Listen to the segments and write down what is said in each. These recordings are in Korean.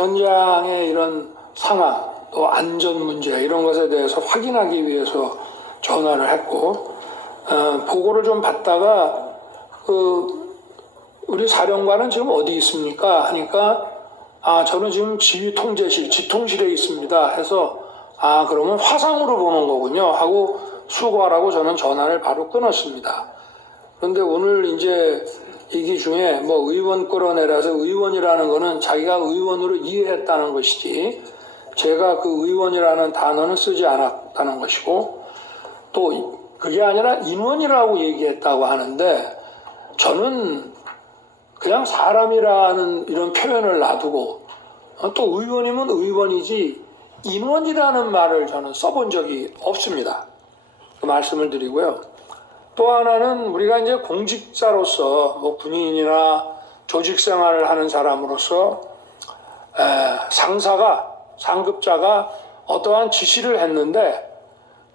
현장의 이런 상황, 또 안전 문제 이런 것에 대해서 확인하기 위해서 전화를 했고, 보고를 좀 받다가 우리 사령관은 지금 어디 있습니까? 하니까 저는 지금 지휘 통제실, 지통실에 있습니다. 해서 그러면 화상으로 보는 거군요 하고 수고하라고 저는 전화를 바로 끊었습니다. 그런데 오늘 이제 얘기 중에 뭐 의원 끌어내라서 의원이라는 거는 자기가 의원으로 이해했다는 것이지 제가 그 의원이라는 단어는 쓰지 않았다는 것이고, 또 그게 아니라 인원이라고 얘기했다고 하는데 저는 그냥 사람이라는 이런 표현을 놔두고 또 의원이면 의원이지 인원이라는 말을 저는 써본 적이 없습니다. 그 말씀을 드리고요. 또 하나는 우리가 이제 공직자로서 뭐 군인이나 조직 생활을 하는 사람으로서 상사가 상급자가 어떠한 지시를 했는데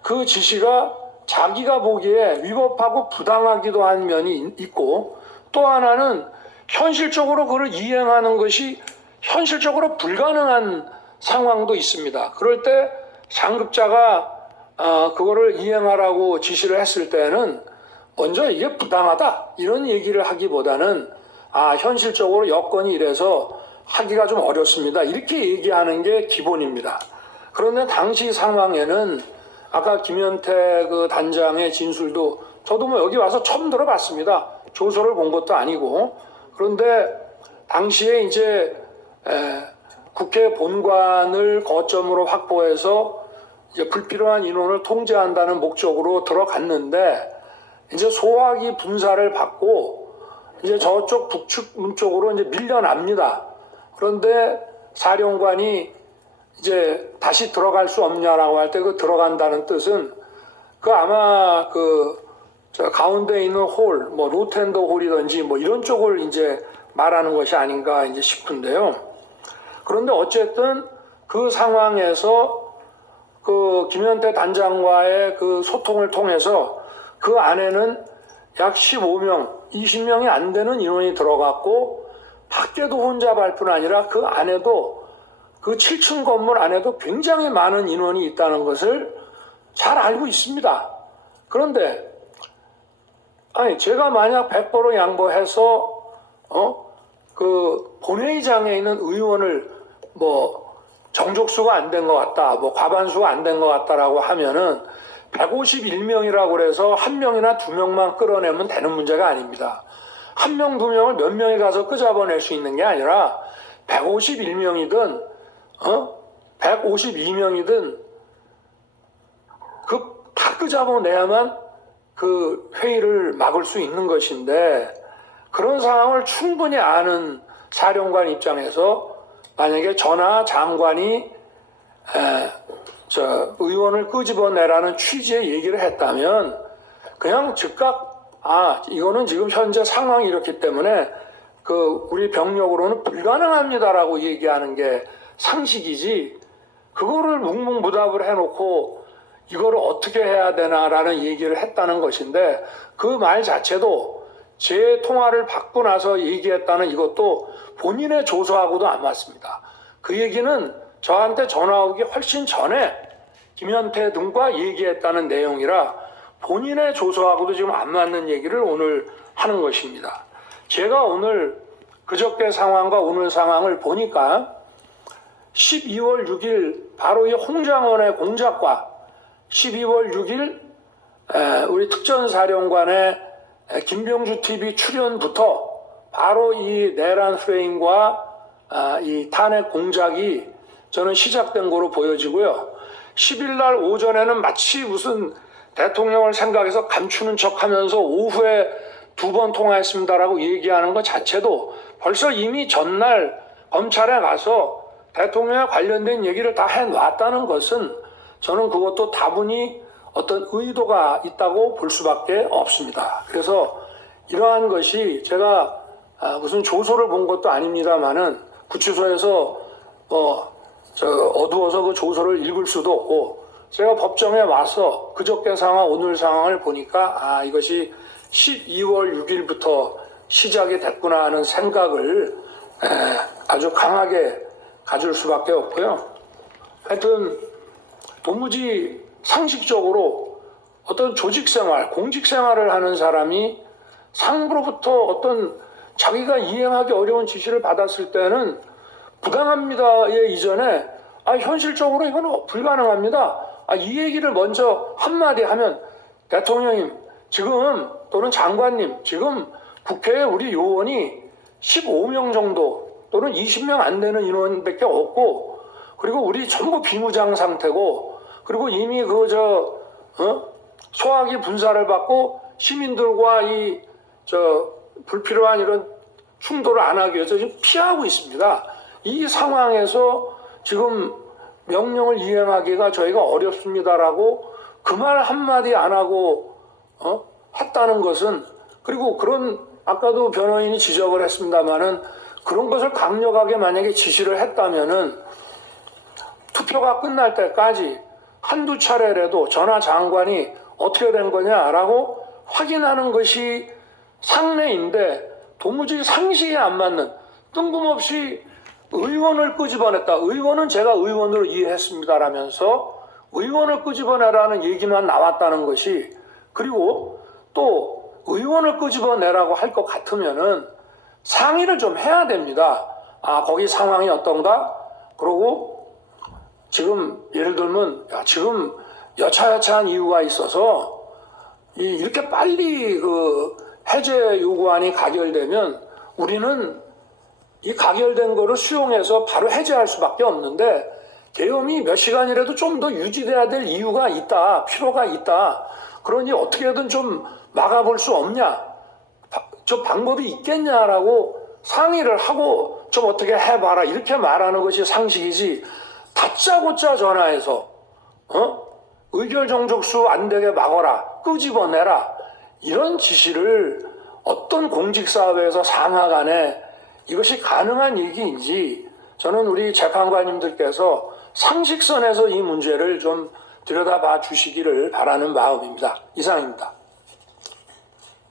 그 지시가 자기가 보기에 위법하고 부당하기도 한 면이 있고, 또 하나는 현실적으로 그걸 이행하는 것이 현실적으로 불가능한 상황도 있습니다. 그럴 때 상급자가 그거를 이행하라고 지시를 했을 때는 먼저 이게 부당하다 이런 얘기를 하기보다는 현실적으로 여건이 이래서 하기가 좀 어렵습니다 이렇게 얘기하는 게 기본입니다. 그런데 당시 상황에는 아까 김현태 그 단장의 진술도 저도 뭐 여기 와서 처음 들어봤습니다. 조서를 본 것도 아니고. 그런데 당시에 이제 국회 본관을 거점으로 확보해서 이제 불필요한 인원을 통제한다는 목적으로 들어갔는데 이제 소화기 분사를 받고 이제 저쪽 북측문 쪽으로 이제 밀려납니다. 그런데 사령관이 이제 다시 들어갈 수 없냐라고 할 때 그 들어간다는 뜻은 그 아마 저 가운데 있는 홀, 뭐 로텐더 홀이든지 뭐 이런 쪽을 이제 말하는 것이 아닌가 이제 싶은데요. 그런데 어쨌든 그 상황에서 그 김현태 단장과의 그 소통을 통해서 그 안에는 약 15명, 20명이 안 되는 인원이 들어갔고 밖에도 혼자 갈 뿐 아니라 그 안에도 그 7층 건물 안에도 굉장히 많은 인원이 있다는 것을 잘 알고 있습니다. 그런데 제가 만약 100% 양보해서 그 본회의장에 있는 의원을 뭐 정족수가 안 된 것 같다, 뭐 과반수가 안 된 것 같다라고 하면은 151명이라고 그래서 한 명이나 두 명만 끌어내면 되는 문제가 아닙니다. 한 명, 두 명을 몇 명이 가서 끄잡아낼 수 있는 게 아니라 151명이든 152명이든 다 끄잡아내야만 그 회의를 막을 수 있는 것인데, 그런 상황을 충분히 아는 사령관 입장에서 만약에 전하 장관이 의원을 끄집어내라는 취지의 얘기를 했다면 그냥 즉각 이거는 지금 현재 상황이 이렇기 때문에 우리 병력으로는 불가능합니다라고 얘기하는 게 상식이지, 그거를 묵묵부답을 해놓고 이거를 어떻게 해야 되나라는 얘기를 했다는 것인데, 그 말 자체도 제 통화를 받고 나서 얘기했다는 이것도 본인의 조서하고도 안 맞습니다. 그 얘기는 저한테 전화 오기 훨씬 전에 김현태 등과 얘기했다는 내용이라 본인의 조서하고도 지금 안 맞는 얘기를 오늘 하는 것입니다. 제가 오늘 그저께 상황과 오늘 상황을 보니까 12월 6일 바로 이 홍장원의 공작과 12월 6일 우리 특전사령관의 김병주 TV 출연부터 바로 이 내란 프레임과 이 탄핵 공작이 저는 시작된 거로 보여지고요. 10일 날 오전에는 마치 무슨 대통령을 생각해서 감추는 척하면서 오후에 2번 통화했습니다라고 얘기하는 것 자체도 벌써 이미 전날 검찰에 가서 대통령에 관련된 얘기를 다 해놨다는 것은 저는 그것도 다분히 어떤 의도가 있다고 볼 수밖에 없습니다. 그래서 이러한 것이 제가 무슨 조서를 본 것도 아닙니다만은 구치소에서 어두워서 그 조서를 읽을 수도 없고, 제가 법정에 와서 그저께 상황 오늘 상황을 보니까 이것이 12월 6일부터 시작이 됐구나 하는 생각을 아주 강하게 가질 수밖에 없고요. 하여튼 도무지 상식적으로 어떤 조직생활, 공직생활을 하는 사람이 상부로부터 어떤 자기가 이행하기 어려운 지시를 받았을 때는 부당합니다의 이전에 현실적으로 이건 불가능합니다. 이 얘기를 먼저 한마디 하면 대통령님 지금 또는 장관님 지금 국회에 우리 요원이 15명 정도 또는 20명 안 되는 인원밖에 없고 그리고 우리 전부 비무장 상태고 그리고 이미 소화기 분사를 받고 시민들과 불필요한 이런 충돌을 안 하기 위해서 지금 피하고 있습니다. 이 상황에서 지금 명령을 이행하기가 저희가 어렵습니다라고 그 말 한마디 안 하고 했다는 것은 그리고 그런 아까도 변호인이 지적을 했습니다마는 그런 것을 강력하게 만약에 지시를 했다면은 투표가 끝날 때까지 한두 차례라도 전하 장관이 어떻게 된 거냐라고 확인하는 것이 상례인데 도무지 상식에 안 맞는 뜬금없이 의원을 끄집어냈다. 의원은 제가 의원으로 이해했습니다라면서 의원을 끄집어내라는 얘기만 나왔다는 것이 그리고 또 의원을 끄집어내라고 할 것 같으면은 상의를 좀 해야 됩니다. 거기 상황이 어떤가? 그러고 지금 예를 들면 지금 여차여차한 이유가 있어서 이렇게 빨리 해제 요구안이 가결되면 우리는 이 가결된 거를 수용해서 바로 해제할 수밖에 없는데 계엄이 몇 시간이라도 좀 더 유지돼야 될 이유가 있다. 필요가 있다. 그러니 어떻게든 좀 막아볼 수 없냐? 저 방법이 있겠냐라고 상의를 하고 좀 어떻게 해봐라. 이렇게 말하는 것이 상식이지. 다짜고짜 전화해서 의결 정족수 안 되게 막아라. 끄집어내라. 이런 지시를 어떤 공직사회에서 상하간에 이것이 가능한 얘기인지 저는 우리 재판관님들께서 상식선에서 이 문제를 좀 들여다봐 주시기를 바라는 마음입니다. 이상입니다.